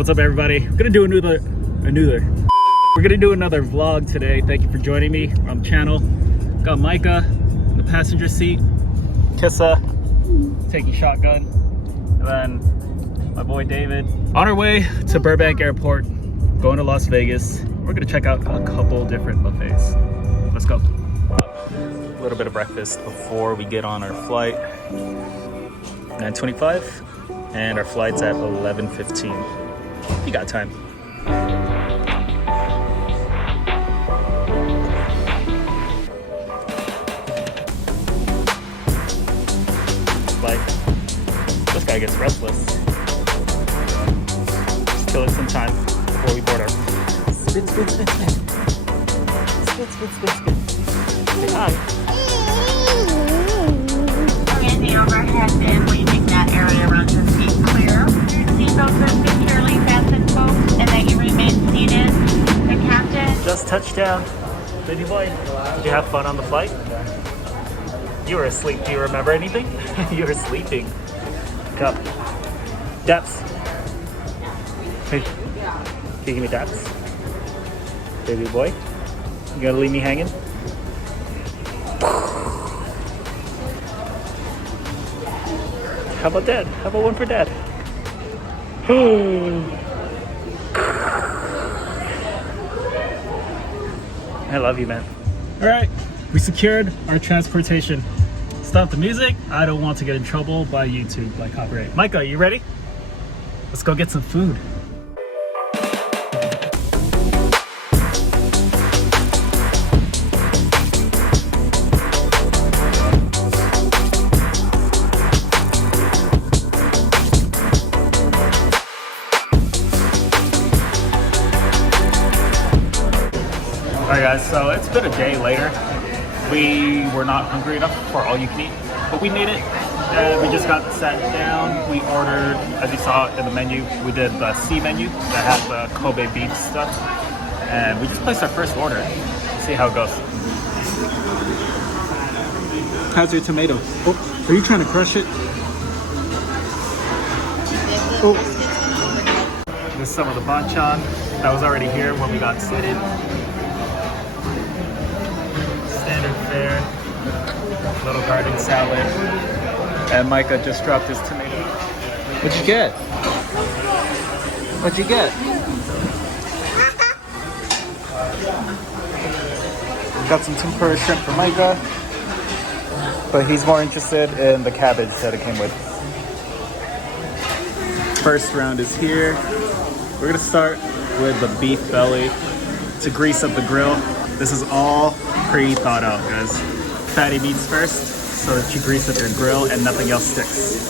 What's up, everybody? We're gonna do another vlog today. Thank you for joining me on the channel. Got Micah in the passenger seat, Kissa taking shotgun, and then my boy David. On our way to Burbank Airport, going to Las Vegas. We're gonna check out a couple different buffets. Let's go. A little bit of breakfast before we get on our flight. 9:25, and our flight's at 11:15. You got time. Like, this guy gets restless. Just killing some time before we board our. Spit. Say hi. In the overhead bin, we make that area around your feet clear. Seatbelts are securely fastened, folks, and that you remain seated. The captain. Just touched down. Baby boy, did you have fun on the flight? You were asleep. Do you remember anything? You were sleeping. Cup. Daps. Hey. Can you give me daps? Baby boy. You gonna leave me hanging? How about dad? How about one for dad? I love you, man. All right, we secured our transportation. Stop the music. I don't want to get in trouble by YouTube, by copyright. Micah, you ready? Let's go get some food. Alright guys, so it's been a day later. We were not hungry enough for all you can eat, but we made it. And we just got sat down. We ordered, as you saw in the menu, we did the C menu that has the Kobe beef stuff. And we just placed our first order. Let's see how it goes. How's your tomato? Oh, are you trying to crush it? Oh. This is some of the banchan that was already here when we got seated. Standard fare, little garden salad, and Micah just dropped his tomato. What'd you get? What'd you get? Got some tempura shrimp for Micah, but he's more interested in the cabbage that it came with. First round is here. We're gonna start with the beef belly to grease up the grill. This is all pre-thought out, guys. Fatty meats first, so that you grease up your grill and nothing else sticks.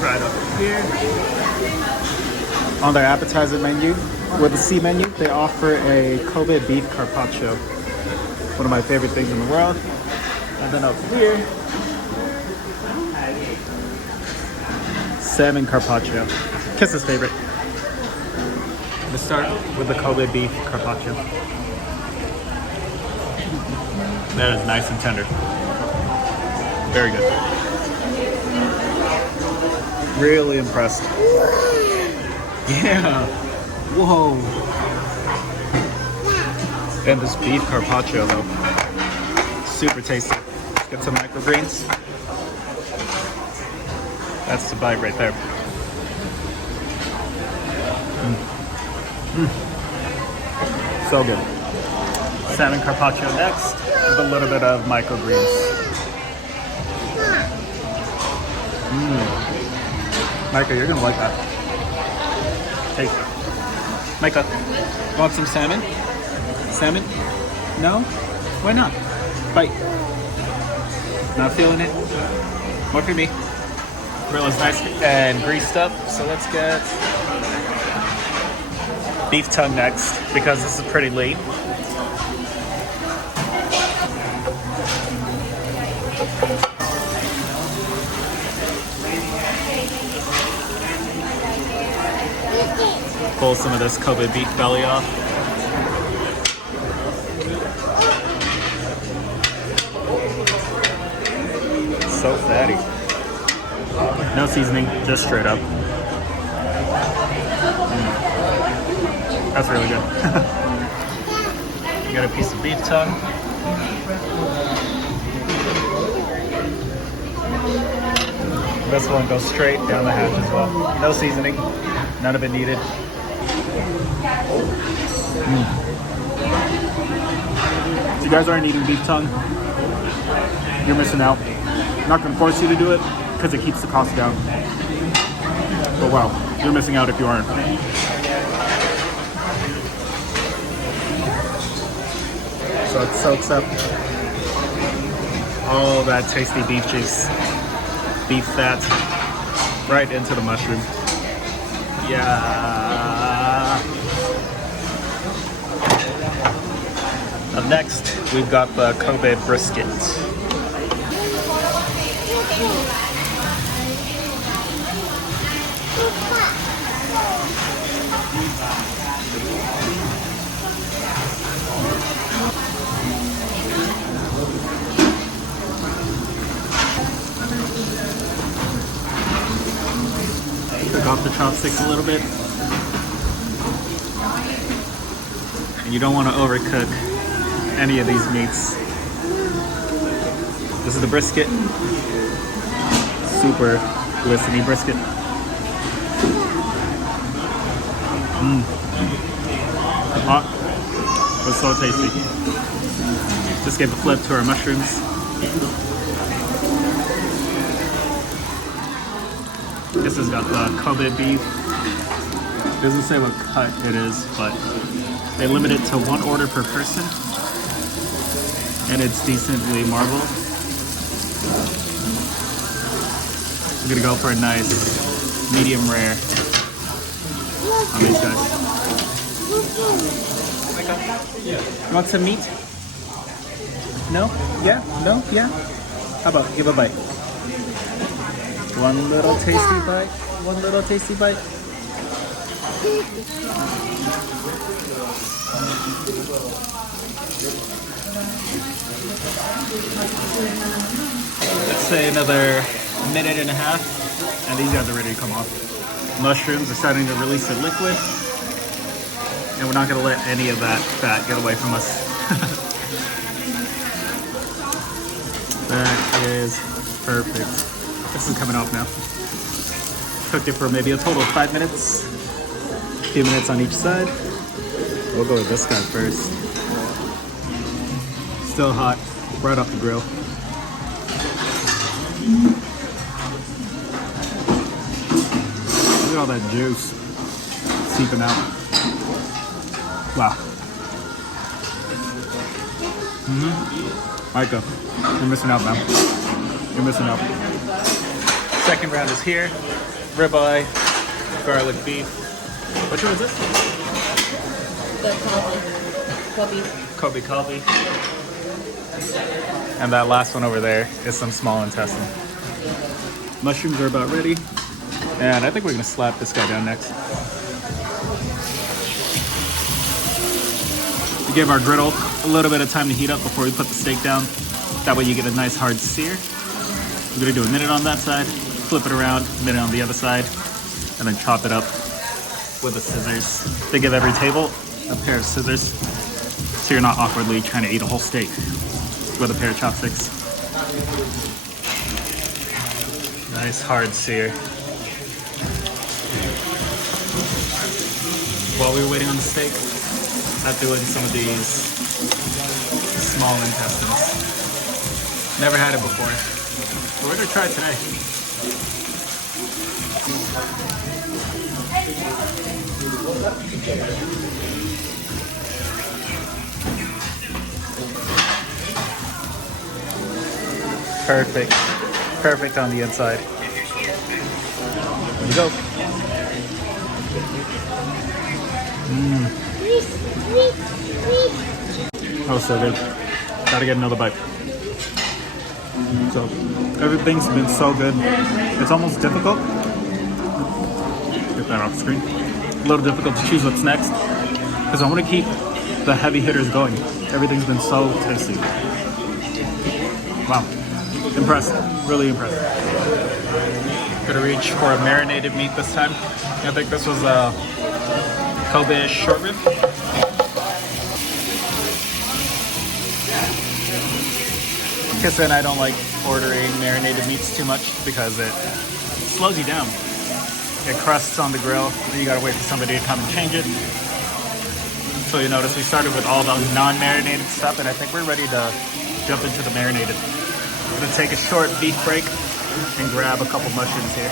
Right up here. On their appetizer menu, with the C menu, they offer a Kobe beef carpaccio. One of my favorite things in the world. And then up here, salmon carpaccio. Kissa's favorite. Let's start with the Kobe beef carpaccio. That is nice and tender. Very good. Really impressed. Yeah. Whoa. And this beef carpaccio though, super tasty. Let's get some microgreens. That's the bite right there. So good. Salmon carpaccio next, with a little bit of microgreens. Micah, you're gonna like that. Hey, Micah, want some salmon? Salmon? No? Why not? Bite. Not feeling it? More for me. Grill is nice and greased up, so let's get beef tongue next, because this is pretty lean. Pull some of this Kobe beef belly off. So fatty. No seasoning, just straight up. That's really good. You got a piece of beef tongue. This one goes straight down the hatch as well. No seasoning, none of it needed. If you guys aren't eating beef tongue, you're missing out. I'm not gonna force you to do it because it keeps the cost down. But wow, you're missing out if you aren't. So it soaks up all that tasty beef juice, beef fat, right into the mushroom. Yeah. Up next, we've got the Kobe brisket. Cook off the chopsticks a little bit. And you don't want to overcook any of these meats. This is the brisket. Super glistening brisket. Hot, but so tasty. Just gave a flip to our mushrooms. This has got the Kobe beef. Doesn't say what cut it is, but they limit it to 1 order per person. And it's decently marbled. I'm gonna go for a nice medium rare on these guys. You want some meat? No? Yeah? No? Yeah? How about give a bite? One little tasty bite. One little tasty bite. Let's say another minute and a half, and these guys are ready to come off. Mushrooms are starting to release their liquid, and we're not going to let any of that fat get away from us. That is perfect. This is coming off now. Cooked it for maybe a total of 5 minutes. A few minutes on each side. We'll go with this guy first. Still hot, right off the grill. Look at all that juice seeping out. Wow. Micah, you're missing out, man. You're missing out. Second round is here. Ribeye, garlic beef. Which one is this? The Kobe. Kobe. And that last one over there is some small intestine. Mushrooms are about ready. And I think we're gonna slap this guy down next. We gave our griddle a little bit of time to heat up before we put the steak down. That way you get a nice hard sear. We're gonna do a minute on that side, flip it around, a minute on the other side, and then chop it up with the scissors. They give every table a pair of scissors, so you're not awkwardly trying to eat a whole steak with a pair of chopsticks. Nice hard sear. While we were waiting on the steak, I threw in some of these small intestines. Never had it before, but we're gonna try it today. Perfect. Perfect on the inside. There you go. Oh, so good. Gotta get another bite. So, everything's been so good. It's almost difficult. Get that off the screen. A little difficult to choose what's next, because I want to keep the heavy hitters going. Everything's been so tasty. Wow. Impressed. Really impressed. Gonna reach for a marinated meat this time. I think this was a Kobe short rib. Kissa and I don't like ordering marinated meats too much because it slows you down. It crusts on the grill, and you gotta wait for somebody to come and change it. So you notice we started with all the non-marinated stuff, and I think we're ready to jump into the marinated. I'm gonna take a short beef break and grab a couple mushrooms here.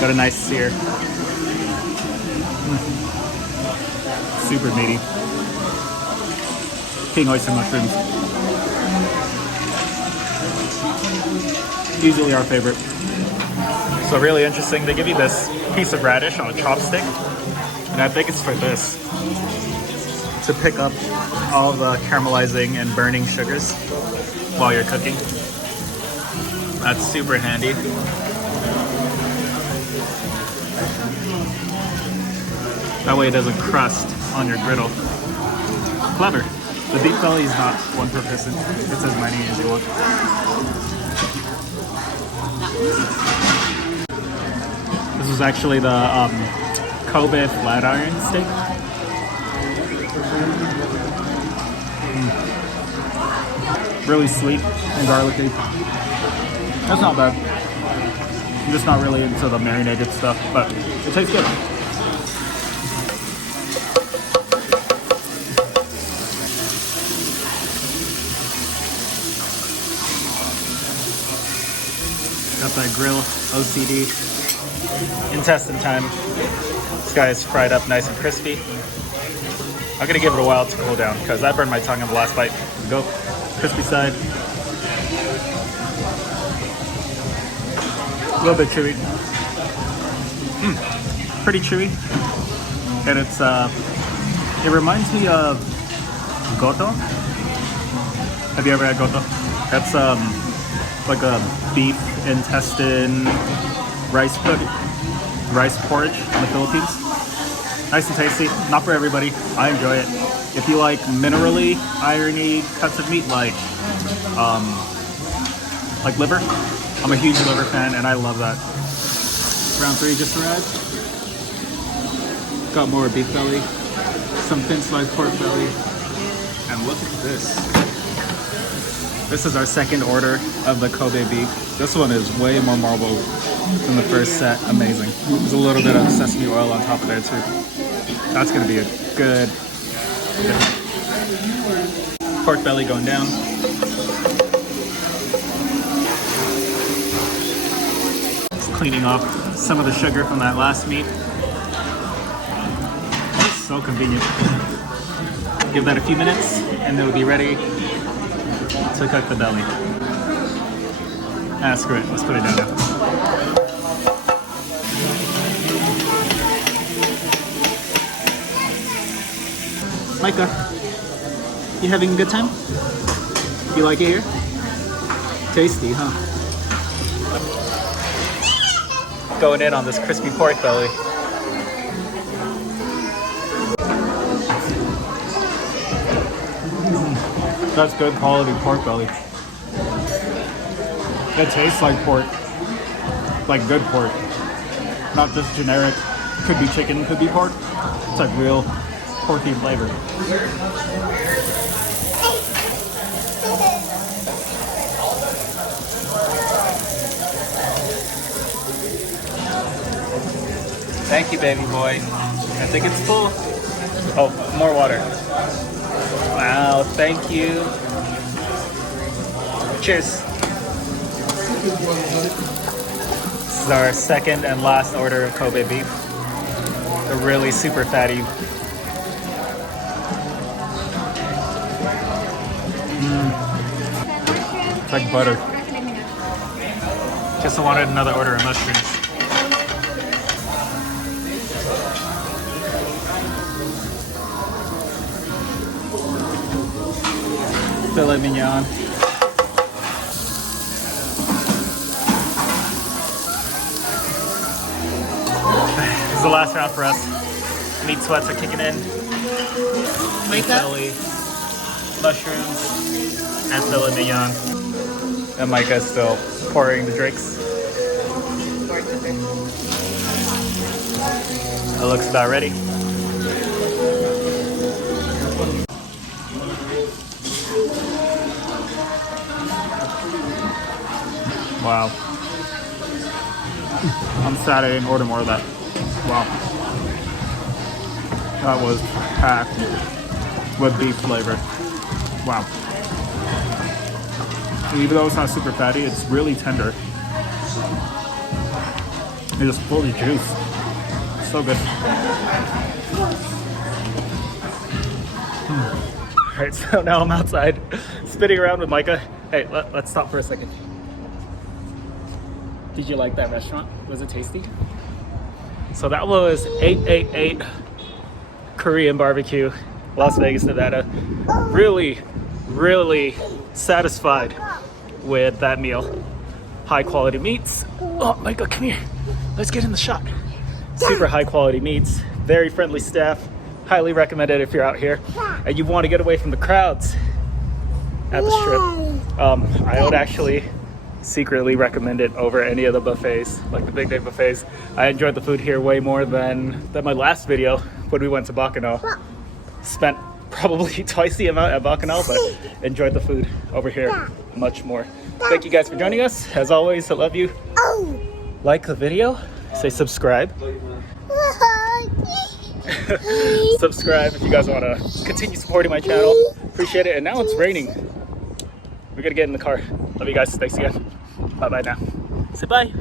Got a nice sear. Super meaty. King oyster mushrooms. Easily our favorite. So really interesting, they give you this piece of radish on a chopstick, and I think it's for this, to pick up all the caramelizing and burning sugars while you're cooking. That's super handy. That way it doesn't crust on your griddle. Clever. The beef belly is not one per person. It's as many as you want. This is actually the Kobe flat iron steak. Really sweet and garlicky. That's not bad. I'm just not really into the marinated stuff, but it tastes good. Got that grill OCD. Intestine time. This guy is fried up nice and crispy. I'm gonna give it a while to cool down because I burned my tongue on the last bite. Go, crispy side. A little bit chewy. Pretty chewy. And it's it reminds me of goto. Have you ever had goto? That's like a beef intestine rice porridge in the Philippines. Nice and tasty. Not for everybody. I enjoy it. If you like minerally irony cuts of meat like liver, I'm a huge liver fan and I love that. Round 3 just arrived. Got more beef belly, some thin sliced pork belly, and look at this. This is our second order of the Kobe beef. This one is way more marbled than the first set. Amazing. There's a little bit of sesame oil on top of there too. That's gonna be a good pork belly going down. Just cleaning off some of the sugar from that last meat. It's so convenient. Give that a few minutes and it'll be ready to cook the belly. Ah, screw it. Let's put it down now. Micah, you having a good time? You like it here? Tasty, huh? Going in on this crispy pork belly. That's good quality pork belly. It tastes like pork. Like good pork. Not just generic, could be chicken, could be pork. It's like real porky flavor. Thank you, baby boy. I think it's full. Oh, more water. Wow, thank you. Cheers. This is our second and last order of Kobe beef. They're really super fatty. It's like butter. Just wanted another order of mushrooms. Filet mignon. This is the last round for us. Meat sweats are kicking in. Wake up. Belly, mushrooms. and filet mignon. And Micah's still pouring the drinks. It looks about ready. Wow. I'm sad I didn't order more of that. Wow. That was packed with beef flavor. Wow. And even though it's not super fatty, it's really tender. It's just fully juiced. So good. Alright, so now I'm outside spinning around with Micah. Hey, let's stop for a second. Did you like that restaurant? Was it tasty? So that was 888 Korean BBQ, Las Vegas, Nevada. Really, really satisfied with that meal. High quality meats. Oh, Micah, come here. Let's get in the shot. Super high quality meats, very friendly staff. Highly recommended if you're out here and you want to get away from the crowds at the strip. I would actually secretly recommend it over any of the buffets, like the big day buffets. I enjoyed the food here way more than my last video when we went to Bacchanal. Spent probably twice the amount at Bacchanal, but enjoyed the food over here much more. Thank you guys for joining us. As always, I love you. Like the video, say subscribe. Subscribe if you guys want to continue supporting my channel. Appreciate it. And now it's raining. We're gonna get in the car. Love you guys. Thanks again. Bye bye now. Say bye.